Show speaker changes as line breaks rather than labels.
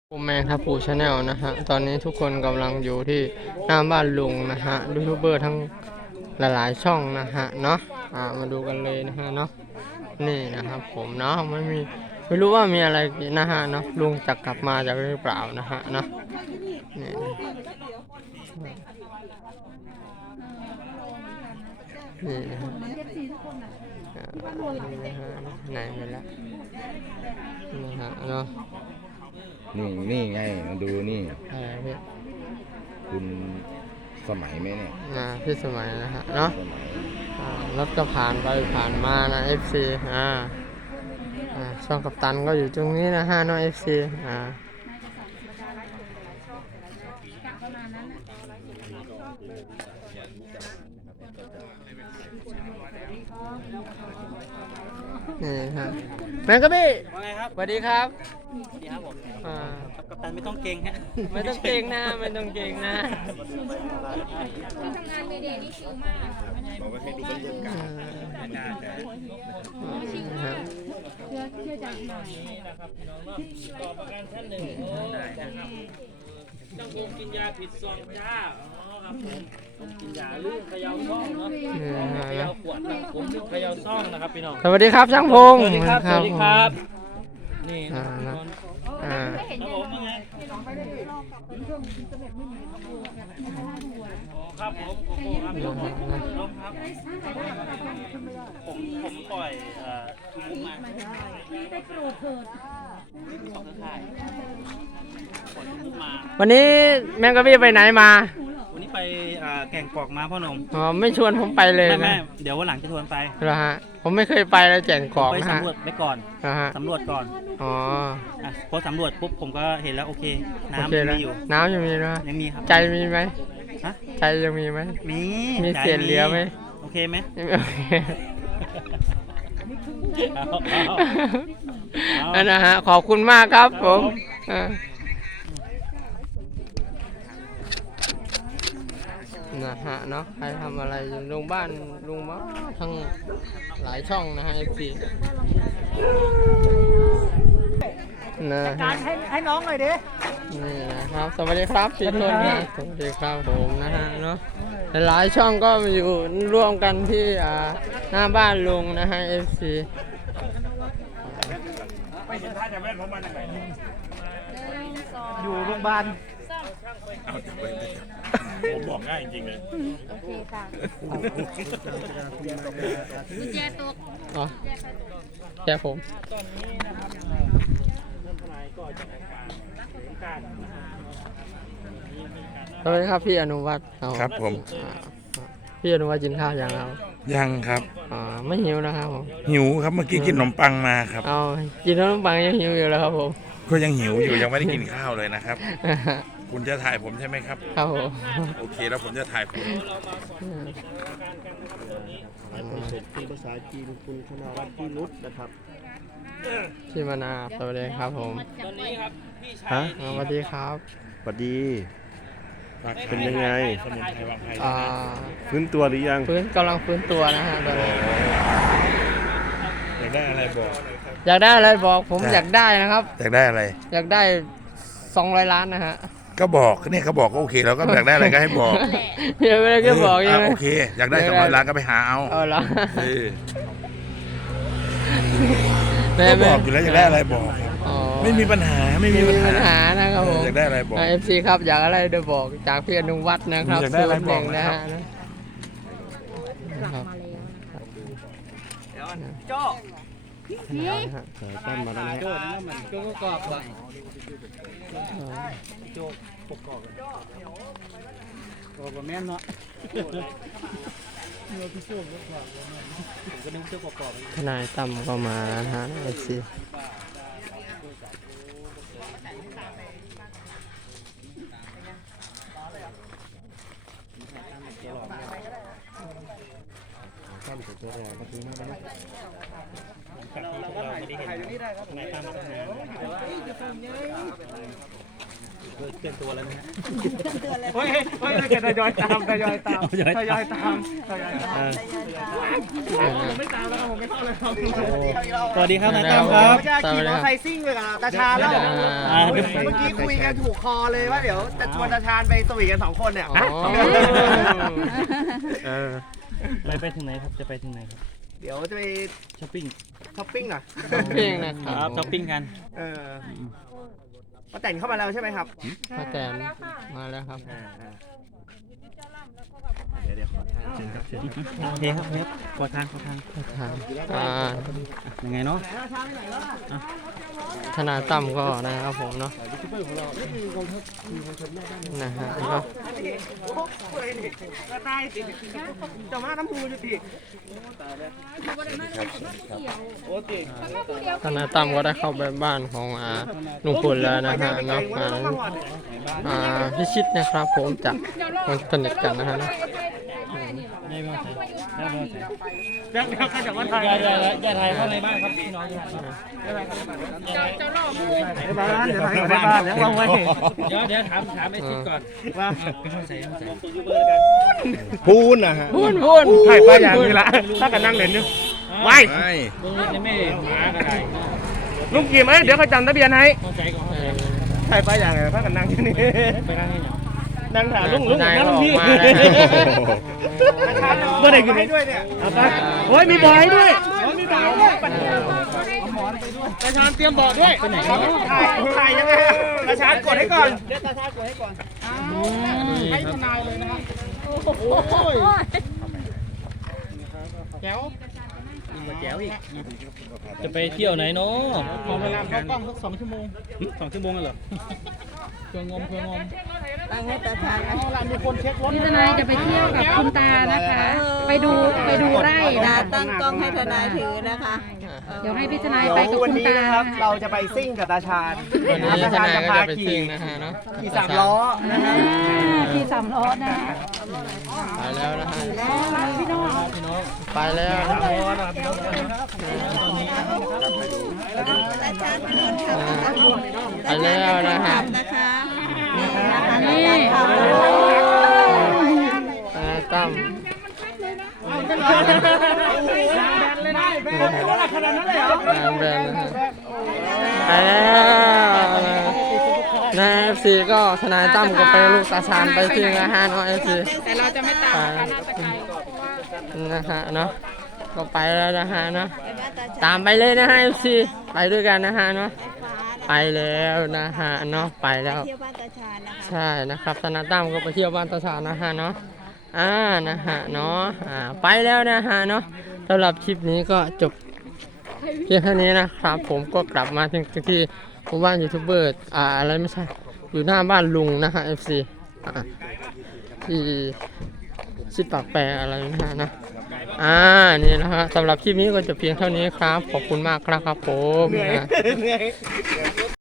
ผมแมงทัพพูชาแนลนะฮะตอนนี้ทุกคนกำลังอยู่ที่หน้าบ้านลุงนะฮะยูทูบเบอร์ทั้งหลายๆช่องนะฮะเนาะมาดูกันเลยนะฮะเนาะนี่นะครับผมเนาะไม่รู้ว่ามีอะไรนะฮะเนาะลุงจะกลับมาจากหรือเปล่านะฮะเนาะนี่นี่นะฮะไหนไปแล้วนี่ฮะเนาะ
นี่ไงมาดูนี่
อะไรพี่
คุณสมัยไหมเนี่ย
พี่สมัยนะฮะเนาะ
สมัย
รถก็ผ่านไปผ่านมานะ FC ช่องกัปตันก็อยู่ตรงนี้นะฮะเนาะ FC นี่ฮะแมงกะบี้
ว่าไงครับ
สวัสดีครับ
ดีครับผมครับกัปตันไม่ต้องเก่งฮะ
ไม่ต้องเก่งนะไม่ต้องเก่งนะ
ทำงานเมเดย์นี่ชิลมาก
บอกว่าให้ดูบรรยากาศ
เชื่อใจหน่อย
นะครับพี่น้องเนาะต่อประกันชั้นหนึ่งได้นะครับต้องคงกินยาผิดซองจ้าครับผมกินยาลื่นเขย่าซ่องเนาะเขย่าขวดนะผมลื่นเขย่าซ่องนะครับพี่น้อง
สวัสดีครับช่างพงศ์
สวัสดีครับสวัสดีครับนี่ครับผมว่าไงครับผมโกโก้ครับลบครับผมปล่อยทุกมา
ได้โปรดเถิด
ของเครือข่ายปล่อยทุกมา
วันนี้แมงกะบี้ไปไหนมา
วันนี้ไปแก่งกอกมาพ่อหนุ่ม
ไม่ชวนผมไปเลย
ไม่เดี๋ยววันหลังจะชวนไป
เหรอฮะผมไม่เคยไปแล้วแก่งกอก
ไปสำรวจไปก่อนสำรวจก่อนพอสำรวจปุ๊บผมก็เห็นแล้วโอเคน้ำมีอยู่
น้ำยังมีนะ
ยังมีครับ
ใจมีไหมใจยังมีไหมมีเศษเหลือไหม
โอเคไหม
นะฮะขอบคุณมากครับผมนะฮะเนาะใครทำอะไรอยู่ลุงบ้านลุงบ้าทั้งหลายช่องนะฮะ FC นะ
การให้น้องหน่อยดิ
นี่นะครับสวัสดีครับพี่ต้นสวัสดีครับผมนะฮะเนาะหลายช่องก็อยู่ร่วมกันที่หน้าบ้านลุงนะฮะ FC
ไม่เห็นท่าจะแม่นผมมาจากไหน
อยู่โรงพยาบาล
ผมบอกง่ายจริงเลย
โอเคค่ะกุญแจตก
แค่ผมสวัสดีครับพี่อนุวัฒน์
ครับผม
พี่อนุวัฒน์กินข้าวยังครับ
ยังครับ
ไม่หิวนะครับผม
หิวครับเมื่อกี้กินขนมปังมาครับ
กินขนมปังยังหิวอยู่แล้วครับผม
ก็ยังหิวอยู่ยังไม่ได้กินข้าวเลยนะครับคุณจะถ่ายผมใช่ไหมครับ
ครับผม
โอเคแล้วผมจะถ่ายคุณ
เป็นภาษาจีนคุณธนวัฒน์พี่นุชนะครับ
พี่มนาสวัสดีครับผม
ตอนนี้ครับพี่ชาย
สวัสดีครับ
สวัสดีเป็นยังไงฟื้นตัวหรือยัง
กำลังฟื้นตัวนะฮะตอนนี้
อยากได้อะไรบอก
อยากได้อะไรบอกผมอยากได้นะครับ
อยากได้อะไร
อยากได้200 ล้านนะฮะ
ก็บอกเนี่ยเขาบอกก็โอเคเราก็อยากได้อะไรก็ให้บอก
อยากได้ก็บอกยังไง
โอเคอยากได้200 ล้านก็ไปหาเอา
เหรอ
ก็บอกอยู่แล้วอยากได้อะไรบอกไม่มีปัญหา
นะครับผม
อยากได้อะไรบอก
FC ครับอยากอะไรเดี๋ยวบอกจากพี่อนุวัฒน์นะครับ
อยากได้อะไรบอก
นะฮะ
โจ้
นี่
ต้นมาแล้ว
โจ้นี่มันโจ้ก็กรอบเลยโจ้กรอบแม่นเนาะ
ทนายตั้มก็มานะฮะ FC
เราก็ถ่ายตรงนี้ได้ครับถ่ายตามมาทำงานเตรียมตัวแล้วนะฮะ
เฮ้ยทยอยตามทยอยตามทยอยตามทยอยตาม
ผมไม่ตามแล้วครับผมไม่เข้าเลยครับ
สวัสดีครับนายตั้มครับ
จะขี่มอเตอร์ไซค์ซิ่งไปกับตาชาแล้ว
เมื่อกี้คุยกันถูกคอเลยว่าเดี๋ยวจะชวนตาชาไปสวีทกัน2 คนเนี่ย
ไปถึงไหนครับจะไปถึงไหนครับ
เดี๋ยวจะไป
ช้อปปิ้ง
ช้อปปิ้งหน่อย
เพลงนะครับ
ช้อปปิ้งกัน
ป้าแต่งเข้ามาแล้วใช่ไหมครับ
ป้าแตนมาแล้วครับ
โอเคครับขอทาง ยังไงเนาะ
ธนาตั้มก็นะครับผมเนาะนะฮะเนาะ
ตายสิจะมาน้ำมูอยู่พี่โอ้ติ
ธนาตั้มก็ได้เข้าไปบ้านของลุงพลแล้วนะฮะเนาะพิชิตนะครับผมจากคนสนิทกันนะฮะเนาะ
เดี๋ยวใครจะมาไทย
อย่าถ่ายเข้าในบ้านครับพี่น้องอย่าถ่าย
เดี๋ยวไปบ้านเดี๋ยววางไว้
เดี๋ยวถามไอ้ทิศก่อน
ว่า
พูนนะฮะ
พูน
ถ่ายป้ายอย่างนี้ละถ้ากันนั่งเล่นดูไว้
ไม่
ตรงนี้จะไม่หาอะไร
ลุงกิมเดี๋ยวเขาจำทะเบียนให้
ต้องใจก่อน
ถ่ายป้ายอย่างไรถ้ากันนั่งที่นี่
ไปนั่งนี่เนาะ
นั่งถ่ายลุง
นาย
นั่ง
ก็ออก
พี่
มาแล้ว
เมื่อไหร่กินให้ด้วยเนี่ยโอ้ยมีบอยด้วยมีบอยด้วยประชาเตรียมบอกด้วยถ่ายยังไงประชากดให้ก่อนประชากดให้ก่อนให้ทนายเลยนะครับแจ๋ว
จะไปเที่ยวไหนเนาะ
ขอเวลาเข้ากล้องสัก2 ชั่วโมง
2 ชั่วโมงกันเหรอ
เพื่องม
พี่ทนายจะไปเที่ยวกับคุณตานะคะ ไปดูไร่นะ
ตั้งกล้องให้ทนายถือนะคะ
เดี๋ยวให้พี่ทนายไปกับ
วัน
คุณ
นี้
ตา
นะครับเราจะไปซิ่งกับตาชาญ
วันนี้
ตา
ท
ชาญ
นาย
จะ
ก็
พา
จะไป
ขี่
ซิ่งนะฮะเนาะ
ขี่3 ล้อนะฮะ
ที่3 ล้อนะ
ไปแล้วนะฮะ
พี่น้อง
ไปแล้วนะฮะไปแล้วนะฮะ
นะคะนี่นะคะ
นี่
ตั้ม
ขนาดนั้นเลยเหรอ
แบนนะฮะไปแล้วนาย FC ก็ทนายตั้มก็ไปลูกตาชานไปซิ่งนะฮะเนาะ FC
แต่เราจะไม่ตามนะคะน่าจะไกล
นะฮะเนาะก็ไปแล้วนะฮะเนาะตามไปเลยนะฮะ FC ไปด้วยกันนะฮะเนาะไปแล้วนะฮะเนาะไปแล้ว
เที่ยวบ้านตาชาญนะคะ
ใช่นะครับธนาตั้มก็ไปเที่ยวบ้านตาชานนะฮะเนาะนะฮะเนาะไปแล้วนะฮะเนาะสำหรับคลิปนี้ก็จบเพียงเท่านี้นะครับผมก็กลับมาถึงที่หมู่บ้านยูทูบเบอร์อะไรไม่ใช่อยู่หน้าบ้านลุงนะฮะ FC ที่ชิดปากแปรอะไรนะฮะนะนี่นะฮะสำหรับคลิปนี้ก็จะเพียงเท่านี้ครับขอบคุณมากครับผม
เหนื่อย